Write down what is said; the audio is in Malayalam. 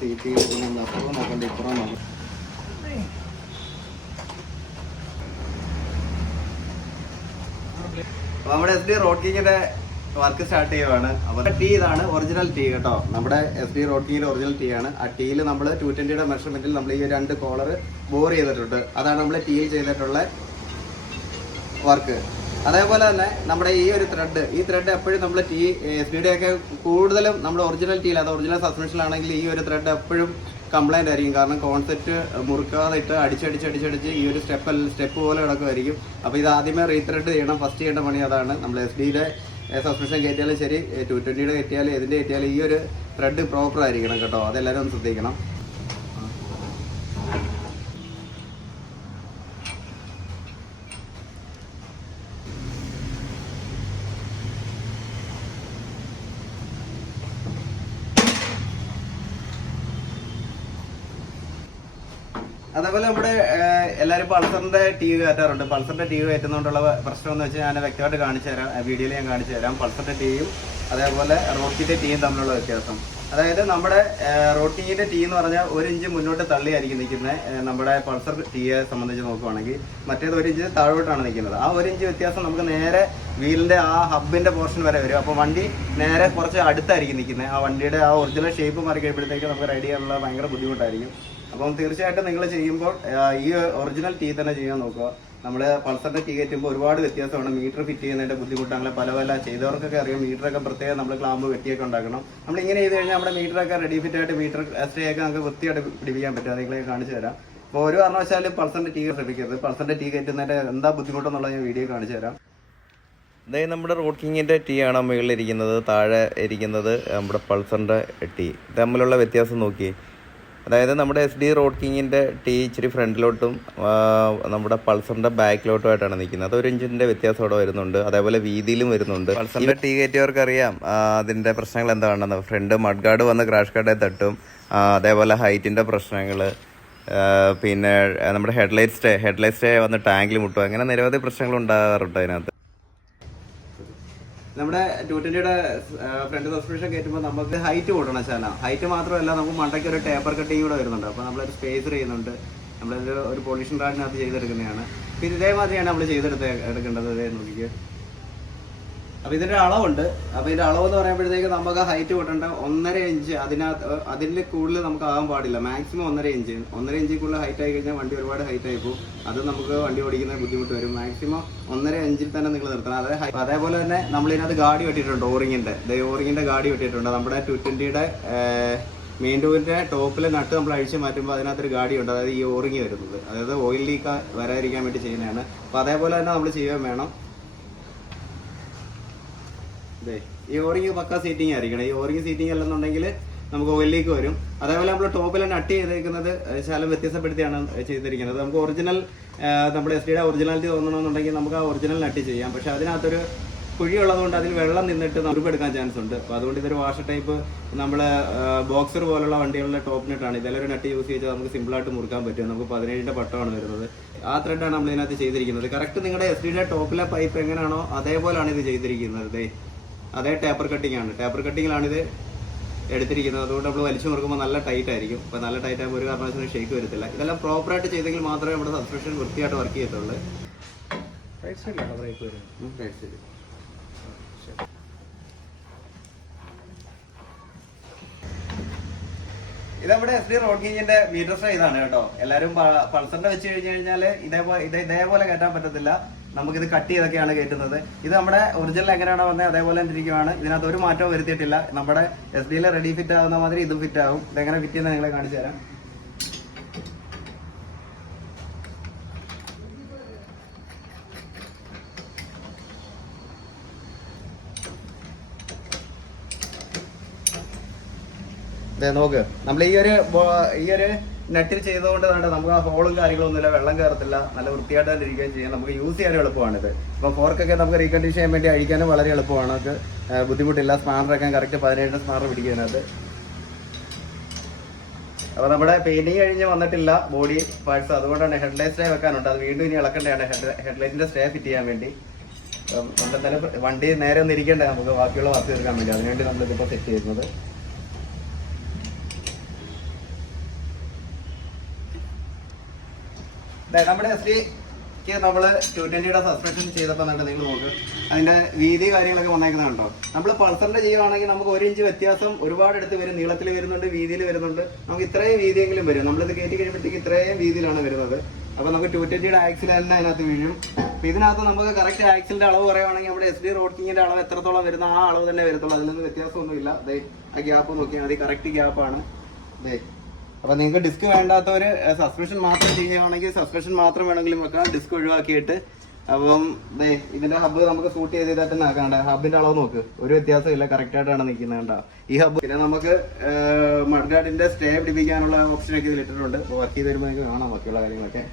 സീറ്റ് അപ്പുറം നോക്കണ്ട ഇപ്പുറം നോക്കണം. അപ്പൊ നമ്മുടെ SD റോഡ് കിങ്ങിന്റെ വർക്ക് സ്റ്റാർട്ട് ചെയ്യുവാണ്. അപ്പൊ ടീ ഇതാണ് ഒറിജിനൽ ടീ കേട്ടോ. നമ്മുടെ SD റോഡ് കിങ്ങിന്റെ ഒറിജിനൽ ടീ ആണ്. ആ ടീയിൽ നമ്മൾ 220 മെഷർമെന്റിൽ നമ്മൾ ഈ 2 കോളർ ബോർ ചെയ്തിട്ടുണ്ട്. അതാണ് നമ്മൾ ടീയിൽ ചെയ്തിട്ടുള്ള വർക്ക്. അതേപോലെ തന്നെ നമ്മുടെ ഈ ത്രെഡ് എപ്പോഴും നമ്മൾ SD ഒക്കെ കൂടുതലും നമ്മൾ ഒറിജിനൽ ടീയിൽ, അത് ഒറിജിനൽ സസ്പെൻഷനിലാണെങ്കിൽ ഈ ഒരു ത്രെഡ് എപ്പോഴും കംപ്ലൈന്റ് ആയിരിക്കും. കാരണം കോൺസെപ്റ്റ് മുറുക്കാതെ ഇട്ട് അടിച്ചടിച്ച് ഈ ഒരു സ്റ്റെപ്പ് പോലെ കിടക്കുമായിരിക്കും. അപ്പോൾ ഇത് ആദ്യമേ റീത്രെഡ് ചെയ്യണം. ഫസ്റ്റ് ചെയ്യേണ്ട പണി അതാണ്. നമ്മൾ SD സസ്പെൻഷൻ കയറ്റിയാലും ശരി, 220 കയറ്റിയാലും ഏതിൻ്റെ കയറ്റിയാലും ഈ ഒരു ത്രെഡ് പ്രോപ്പർ ആയിരിക്കണം കേട്ടോ. അതെല്ലാവരും ഒന്ന് ശ്രദ്ധിക്കണം. അതേപോലെ നമ്മുടെ എല്ലാവരും പൾസറിന്റെ ടീ കയറ്റാറുണ്ട്. പൾസറിന്റെ ടീ കയറ്റുന്നതുകൊണ്ടുള്ള പ്രശ്നം എന്ന് വെച്ചാൽ ഞാൻ വ്യക്തമായിട്ട് കാണിച്ചു തരാം. വീഡിയോയിൽ ഞാൻ കാണിച്ചു തരാം. പൾസറിന്റെ ടീയും അതേപോലെ റോക്കിന്റെ ടീയും തമ്മിലുള്ള വ്യത്യാസം. അതായത് നമ്മുടെ റോട്ടിങ്ങിന്റെ ടീ എന്ന് പറഞ്ഞാൽ 1 ഇഞ്ച് മുന്നോട്ട് തള്ളിയായിരിക്കും നിൽക്കുന്നത്. നമ്മുടെ പൾസർ ടീയെ സംബന്ധിച്ച് നോക്കുവാണെങ്കിൽ മറ്റേത് 1 ഇഞ്ച് താഴോട്ടാണ് നിൽക്കുന്നത്. ആ 1 ഇഞ്ച് വ്യത്യാസം നമുക്ക് നേരെ വീലിന്റെ ആ ഹബിന്റെ പോർഷൻ വരെ വരും. അപ്പോൾ വണ്ടി നേരെ കുറച്ച് അടുത്തായിരിക്കും നിൽക്കുന്നത്. ആ വണ്ടിയുടെ ആ ഒറിജിനൽ ഷേപ്പ് മാറി കഴിയുമ്പോഴത്തേക്ക് നമുക്ക് റൈഡ് ചെയ്യാനുള്ള ഭയങ്കര ബുദ്ധിമുട്ടായിരിക്കും. അപ്പം തീർച്ചയായിട്ടും നിങ്ങൾ ചെയ്യുമ്പോൾ ഈ ഒറിജിനൽ ടീ തന്നെ ചെയ്യാൻ നോക്കുക. നമ്മൾ പൾസറിന്റെ ടീ കയറ്റുമ്പോൾ ഒരുപാട് വ്യത്യാസമാണ്. മീറ്റർ ഫിറ്റ് ചെയ്യുന്നതിന്റെ ബുദ്ധിമുട്ട് അങ്ങനെ പല ചെയ്തവർക്കൊക്കെ അറിയാം. മീറ്ററൊക്കെ പ്രത്യേകം നമ്മൾ ക്ലാമ്പ് വെട്ടിയൊക്കെ ഉണ്ടാക്കണം. നമ്മൾ ഇങ്ങനെ ചെയ്ത് കഴിഞ്ഞാൽ നമ്മുടെ മീറ്ററൊക്കെ റെഡി ഫിറ്റ് ആയിട്ട് മീറ്റർ സ്റ്റേ ഒക്കെ നമുക്ക് വൃത്തിയായിട്ട് പിടിപ്പിക്കാൻ പറ്റും. നിങ്ങളെ കാണിച്ചു തരാം. അപ്പോൾ ഒരു കാരണവശാലും പൾസറിന്റെ ടീ ശ്രമിക്കരുത്. പൾസറിന്റെ ടീ കയറ്റുന്നതിന്റെ എന്താ ബുദ്ധിമുട്ടെന്നുള്ളത് ഞാൻ വീഡിയോ കാണിച്ചു തരാം. അതായത് നമ്മുടെ റോഡ് കിങ്ങിന്റെ ടീ ആണ് മുകളിലിരിക്കുന്നത്, താഴെ ഇരിക്കുന്നത് നമ്മുടെ പൾസറിന്റെ ടീ. തമ്മിലുള്ള വ്യത്യാസം നോക്കി. അതായത് നമ്മുടെ SD റോഡ് കിങ്ങിന്റെ ടീ ഇച്ചിരി ഫ്രണ്ടിലോട്ടും നമ്മുടെ പൾസറിന്റെ ബാക്കിലോട്ടുമായിട്ടാണ് നിൽക്കുന്നത്. അത് 1 ഇഞ്ചിന്റെ വ്യത്യാസം അവിടെ വരുന്നുണ്ട്. അതേപോലെ വീതിയിലും വരുന്നുണ്ട്. പൾസറിന്റെ ടീ കയറ്റിയവർക്ക് അറിയാം അതിന്റെ പ്രശ്നങ്ങൾ എന്താണെന്ന്. ഫ്രണ്ട് മഡ് ഗാർഡ് വന്ന് ക്രാഷ് ഗാർഡെ തട്ടും. അതേപോലെ ഹൈറ്റിന്റെ പ്രശ്നങ്ങൾ, പിന്നെ നമ്മുടെ ഹെഡ്ലൈറ്റ് സ്റ്റേ വന്ന് ടാങ്കിൽ മുട്ടും. അങ്ങനെ നിരവധി പ്രശ്നങ്ങൾ ഉണ്ടാകാറുണ്ട് അതിനകത്ത്. നമ്മുടെ 220 ഫ്രണ്ട് സസ്പെൻഷൻ കയറ്റുമ്പോൾ നമുക്ക് ഹൈറ്റ് കൂട്ടണം. ഹൈറ്റ് മാത്രമല്ല, നമുക്ക് മണ്ടയ്ക്ക് ഒരു ടേപ്പർ കട്ടിങ് കൂടെ വരുന്നുണ്ട്. അപ്പോൾ നമ്മളൊരു സ്പേസ് ചെയ്യുന്നുണ്ട്. നമ്മളൊരു ഒരു പൊളിഷൻ റാഡിനകത്ത് ചെയ്തെടുക്കുന്നതാണ്. പിന്നെ ഇതേമാതിരിയാണ് നമ്മൾ എടുക്കേണ്ടത്. ഇതേ നോക്കിക്ക്. അപ്പോൾ ഇതിൻ്റെ അളവുണ്ട്. അപ്പോൾ ഇതിൻ്റെ അളവ് എന്ന് പറയുമ്പോഴത്തേക്ക് നമുക്ക് ഹൈറ്റ് കൂട്ടേണ്ട 1.5 ഇഞ്ച്. അതിൽ കൂടുതൽ നമുക്ക് ആകാൻ പാടില്ല. Maximum 1.5 inch. 1.5 ഇഞ്ചിൽ കൂടുതൽ ഹൈറ്റ് ആയി കഴിഞ്ഞാൽ വണ്ടി ഒരുപാട് ഹൈറ്റ് ആയി പോകും. അത് നമുക്ക് വണ്ടി ഓടിക്കുന്ന ബുദ്ധിമുട്ട് വരും. മാക്സിമം 1.5 ഇഞ്ചിൽ തന്നെ നിങ്ങൾ നിർത്തണം. അതേപോലെ തന്നെ നമ്മളിതിനകത്ത് ഗാഡി വെട്ടിയിട്ടുണ്ട്. ഓറിങ്ങിന്റെ ഗാഡി വെട്ടിയിട്ടുണ്ട്. നമ്മുടെ 220 മെയിൻ ഡോറിന്റെ ടോപ്പിലെ നട്ട് നമ്മൾ അഴിച്ച് മാറ്റുമ്പോൾ അതിനകത്തൊരു ഗാഡിയുണ്ട്. അതായത് ഈ ഓറിങ് വരുന്നത്, അതായത് ഓയിൽ ലീക്ക് വരാതിരിക്കാൻ വേണ്ടി ചെയ്യുന്നതാണ്. അപ്പോൾ അതേപോലെ തന്നെ നമ്മൾ ചെയ്യാൻ വേണം. ഈ ഓറിങ് പക്ക സീറ്റിംഗ് ആയിരിക്കണം. ഈ ഓറിങ് സീറ്റിംഗ് അല്ലെന്നുണ്ടെങ്കിൽ നമുക്ക് ഓയിലേക്ക് വരും. അതേപോലെ നമ്മൾ ടോപ്പിൽ നട്ട് ചെയ്തേക്കുന്നത് ശകലം വ്യത്യാസപ്പെടുത്തിയാണ് ചെയ്തിരിക്കുന്നത്. നമുക്ക് ഒറിജിനൽ നമ്മുടെ SD ഒറിജിനാലിറ്റി തോന്നണമെന്നുണ്ടെങ്കിൽ നമുക്ക് ആ ഒറിജിനൽ നട്ട് ചെയ്യാം. പക്ഷെ അതിനകത്തൊരു കുഴിയുള്ളതുകൊണ്ട് അതിൽ വെള്ളം നിന്നിട്ട് ഉരുപ്പെടുക്കാൻ ചാൻസ് ഉണ്ട്. അപ്പോൾ അതുകൊണ്ട് ഇതൊരു വാഷർ ടൈപ്പ് നമ്മൾ ബോക്സർ പോലുള്ള വണ്ടികളുടെ ടോപ്പ് നെട്ടാണ്. ഇതെല്ലാം ഒരു നട്ട് യൂസ് ചെയ്താൽ നമുക്ക് സിമ്പിളായിട്ട് മുറുക്കാൻ പറ്റും. നമുക്ക് 17ന്റെ പട്ടമാണ് വരുന്നത്. ആ ത്രെഡാണ് നമ്മൾ ഇതിനകത്ത് ചെയ്തിരിക്കുന്നത്. കറക്റ്റ് നിങ്ങളുടെ SD ടോപ്പിലെ പൈപ്പ് എങ്ങനെയാണോ അതേപോലെയാണ് ഇത് ചെയ്തിരിക്കുന്നത്. അതേ ടേപ്പർ കട്ടിംഗ് ആണ്. ടേപ്പർ കട്ടിങ്ങിലാണ് ഇത് എടുത്തിരിക്കുന്നത്. അതുകൊണ്ട് നമ്മൾ വലിച്ചു മുറുക്കുമ്പോൾ നല്ല ടൈറ്റ് ആയിരിക്കും. അപ്പോൾ നല്ല ടൈറ്റ് ആകുമ്പോൾ ഒരു കാരണവശാലും ഷേക്ക് വരത്തില്ല. ഇതെല്ലാം പ്രോപ്പറായിട്ട് ചെയ്തെങ്കിൽ മാത്രമേ നമ്മുടെ സസ്പെൻഷൻ വൃത്തിയായിട്ട് വർക്ക് ചെയ്യത്തുള്ളൂ. ഇത് നമ്മുടെ SD റോഡ് കിങ്ങിന്റെ മീറ്റർ സ്റ്റേ ഇതാണ് കേട്ടോ. എല്ലാവരും പൾസറിന്റെ വെച്ച് കഴിഞ്ഞാൽ ഇതേപോലെ കയറ്റാൻ പറ്റത്തില്ല. നമുക്കിത് കട്ട് ചെയ്തൊക്കെയാണ് കയറ്റുന്നത്. ഇത് നമ്മുടെ ഒറിജിനൽ എങ്ങനെയാണോ വന്നത് അതേപോലെ തന്നെ ഇരിക്കുകയാണ്. ഇതിനകത്ത് ഒരു മാറ്റവും വരുത്തിയിട്ടില്ല. നമ്മുടെ SD റെഡി ഫിറ്റ് ആവുന്ന മാതിരി ഇതും ഫിറ്റ് ആകും. ഇതെങ്ങനെ ഫിറ്റ് ചെയ്യുന്നത് നിങ്ങളെ കാണിച്ചു തരാം. നോക്ക്, നമ്മൾ ഈ ഒരു നെറ്റിൽ ചെയ്തുകൊണ്ട് നമുക്ക് ആ ഹോളും കാര്യങ്ങളൊന്നുമില്ല, വെള്ളം കയറത്തില്ല, നല്ല വൃത്തിയായിട്ട് തന്നെ ഇരിക്കുകയും ചെയ്യാം. നമുക്ക് യൂസ് ചെയ്യാനും എളുപ്പമാണിത്. ഇപ്പോൾ ഫോർക്കൊക്കെ നമുക്ക് റീകണ്ടീഷൻ ചെയ്യാൻ വേണ്ടി അഴിക്കാനും വളരെ എളുപ്പമാണ്. നമുക്ക് ബുദ്ധിമുട്ടില്ല. സ്പാനറൊക്കെ കറക്റ്റ് 17 സ്പാനർ പിടിക്കുന്നതിനകത്ത്. അപ്പൊ നമ്മുടെ പെയിന്റിങ് കഴിഞ്ഞ് വന്നിട്ടില്ല ബോഡി പാർട്സ്, അതുകൊണ്ടാണ് ഹെഡ്ലൈറ്റ് സ്റ്റേ വെക്കാനുണ്ട്. അത് വീണ്ടും ഇനി ഇളക്കേണ്ടതാണ് ഹെഡ്ലൈറ്റിന്റെ സ്റ്റേ ഫിറ്റ് ചെയ്യാൻ വേണ്ടി. നമ്മളെന്തായാലും വണ്ടി നേരെ ഒന്ന് ഇരിക്കണ്ടേ നമുക്ക് ബാക്കിയുള്ള വർക്ക് തീർക്കാൻ വേണ്ടി, അതിനുവേണ്ടി നമ്മളിതിപ്പോൾ സെറ്റ് ചെയ്യുന്നത്. നമ്മുടെ എസ്ഡിക്ക് നമ്മള് 220യുടെ സസ്പെൻഷൻ ചെയ്തപ്പോൾ നിങ്ങൾ നോക്ക് അതിന്റെ വീതി കാര്യങ്ങളൊക്കെ വന്നേക്കുന്നുണ്ടോ. നമ്മൾ പൾസറിന്റെ ചെയ്യുവാണെങ്കിൽ നമുക്ക് 1 ഇഞ്ച് വ്യത്യാസം ഒരുപാട് എടുത്ത് വരും, നീളത്തിൽ വരുന്നുണ്ട്, വീതിയിൽ വരുന്നുണ്ട്. നമുക്ക് ഇത്രയും വീതിയെങ്കിലും വരും. നമ്മളിത് കയറ്റി കഴിയുമ്പോഴത്തേക്ക് ഇത്രയും വീതിയിലാണ് വരുന്നത്. അപ്പൊ നമുക്ക് 220യുടെ ആക്സിൽ തന്നെ അതിനകത്ത് വീഴും. അപ്പൊ ഇതിനകത്ത് നമുക്ക് കറക്റ്റ് ആക്സിലിന്റെ അളവ് പറയുവാണെങ്കിൽ നമ്മുടെ SD റോഡ് കിങ്ങിന്റെ അളവ് എത്രത്തോളം വരുന്ന ആ അളവ് തന്നെ വരത്തുള്ളൂ. അതിലൊന്നും വ്യത്യാസമൊന്നുമില്ല. അതെ ആ ഗ്യാപ്പ് നോക്കിയാൽ മതി, കറക്റ്റ് ഗ്യാപ്പാണ്. അതെ അപ്പൊ നിങ്ങൾക്ക് ഡിസ്ക് വേണ്ടാത്തവര് സസ്പെൻഷൻ മാത്രം ചെയ്യുകയാണെങ്കിൽ സസ്പെൻഷൻ മാത്രം വേണമെങ്കിലും വെക്കാം, ഡിസ്ക് ഒഴിവാക്കിയിട്ട്. അപ്പം ഇതിന്റെ ഹബ്ബ് നമുക്ക് സൂട്ട് ചെയ്തിട്ട് തന്നെ ആക്കാണ്ട്. ഹബിന്റെ അളവ് നോക്ക്, ഒരു വ്യത്യാസമില്ല, കറക്റ്റ് ആയിട്ടാണ് നിൽക്കുന്നത് കണ്ടോ ഈ ഹബ്ബ്. പിന്നെ നമുക്ക് മഡ്ഗാർഡിന്റെ സ്റ്റേ പിടിപ്പിക്കാനുള്ള ഓപ്ഷനൊക്കെ ഇതിൽ ഇട്ടിട്ടുണ്ട്. വർക്ക് ചെയ്ത് വരുമ്പോൾ നിങ്ങൾക്ക് കാണാം ബാക്കിയുള്ള കാര്യങ്ങളൊക്കെ.